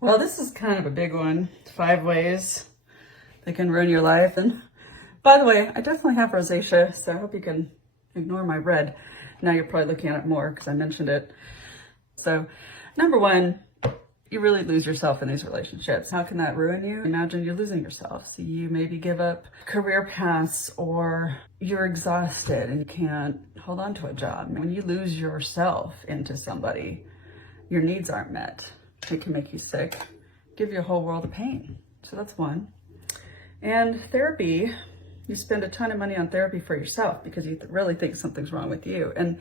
Well, this is kind of a big one. 5 ways they can ruin your life. And by the way, I definitely have rosacea, so I hope you can ignore my red. Now you're probably looking at it more because I mentioned it. So number 1, you really lose yourself in these relationships. How can that ruin you? Imagine you're losing yourself. So you maybe give up career paths, or you're exhausted and you can't hold on to a job. When you lose yourself into somebody, your needs aren't met. It can make you sick, give you a whole world of pain. So that's 1. And therapy, you spend a ton of money on therapy for yourself because you really think something's wrong with you. And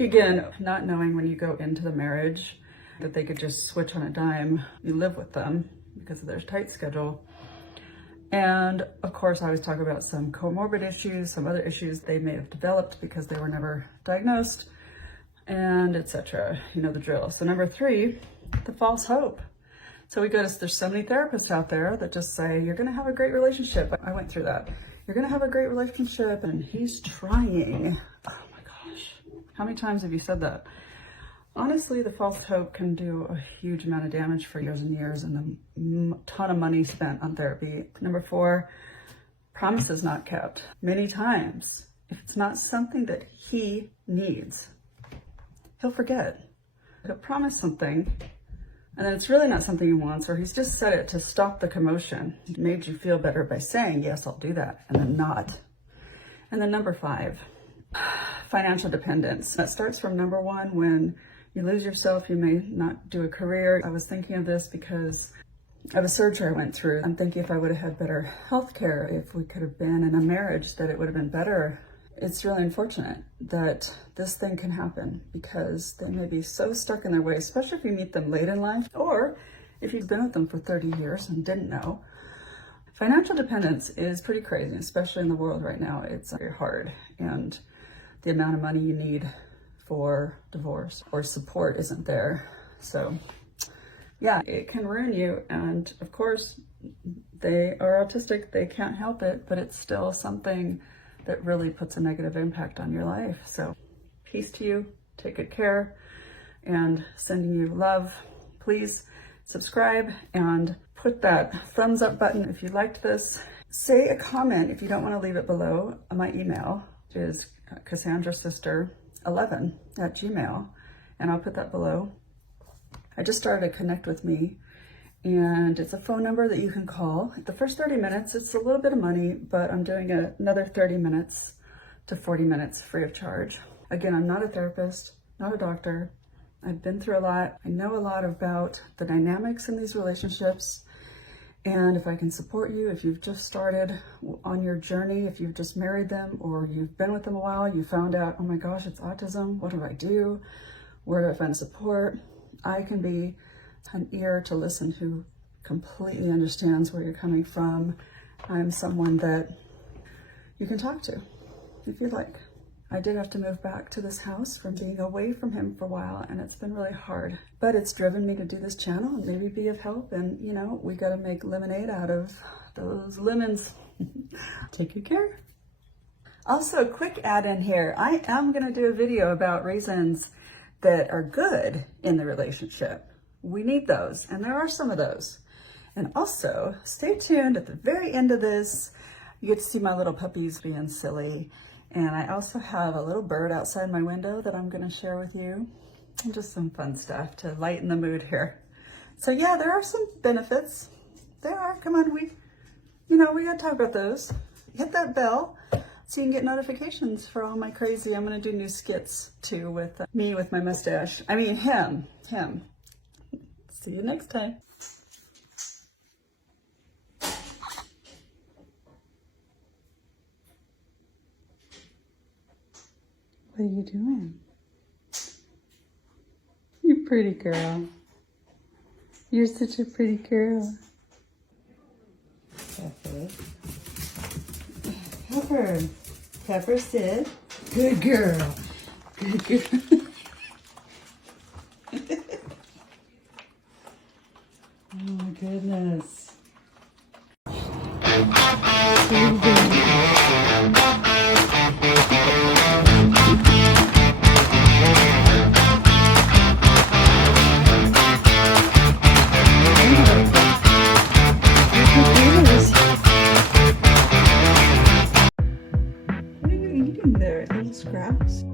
again, not knowing when you go into the marriage that they could just switch on a dime. You live with them because of their tight schedule. And of course, I always talk about some comorbid issues, some other issues they may have developed because they were never diagnosed, and etc. You know the drill. So number 3, the false hope. So there's so many therapists out there that just say, you're going to have a great relationship. I went through that. You're going to have a great relationship, and he's trying. Oh my gosh. How many times have you said that? Honestly, the false hope can do a huge amount of damage for years and years, and a ton of money spent on therapy. Number 4, promises not kept. Many times, if it's not something that he needs, he'll forget. He'll promise something, and then it's really not something he wants, or he's just said it to stop the commotion. He made you feel better by saying, yes, I'll do that, and then not. And then number 5, financial dependence. That starts from number 1, when you lose yourself, you may not do a career. I was thinking of this because of a surgery I went through. I'm thinking if I would have had better health care, if we could have been in a marriage, that it would have been better. It's really unfortunate that this thing can happen because they may be so stuck in their ways, especially if you meet them late in life, or if you've been with them for 30 years and didn't know. Financial dependence is pretty crazy, especially in the world right now. It's very hard, and the amount of money you need for divorce or support isn't there. So yeah, it can ruin you. And of course, they are autistic, they can't help it, but it's still something that really puts a negative impact on your life. So peace to you, take good care, and sending you love. Please subscribe and put that thumbs up button if you liked this. Say a comment if you don't want to leave it below. My email is CassandraSister11@gmail, and I'll put that below. I just started a Connect with Me, and it's a phone number that you can call. The first 30 minutes, it's a little bit of money, but I'm doing another 30 minutes to 40 minutes free of charge. Again, I'm not a therapist, not a doctor. I've been through a lot. I know a lot about the dynamics in these relationships. And if I can support you, if you've just started on your journey, if you've just married them, or you've been with them a while, you found out, oh my gosh, it's autism. What do I do? Where do I find support? I can be an ear to listen who completely understands where you're coming from. I'm someone that you can talk to if you'd like. I did have to move back to this house from being away from him for a while, and it's been really hard. But it's driven me to do this channel and maybe be of help. And, you know, we got to make lemonade out of those lemons. Take good care. Also, a quick add in here. I am going to do a video about reasons that are good in the relationship. We need those, and there are some of those. And also, stay tuned at the very end of this. You get to see my little puppies being silly. And I also have a little bird outside my window that I'm going to share with you. And just some fun stuff to lighten the mood here. So yeah, there are some benefits. There are. Come on, we got to talk about those. Hit that bell so you can get notifications for all my crazy. I'm going to do new skits too with me with my mustache. I mean, him. See you next time. What are you doing? You pretty girl. You're such a pretty girl. Pepper, sit. Good girl. Good girl. Oh my goodness. scraps.